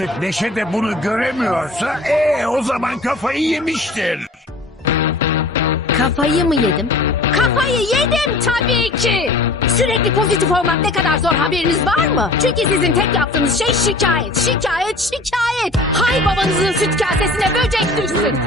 Artık Neşe de bunu göremiyorsa ee o zaman kafayı yemiştir. Kafayı mı yedim? Kafayı yedim tabii ki. Sürekli pozitif olmak ne kadar zor haberiniz var mı? Çünkü sizin tek yaptığınız şey şikayet, şikayet, şikayet. Hay babanızın süt kasesine böcek düşsün.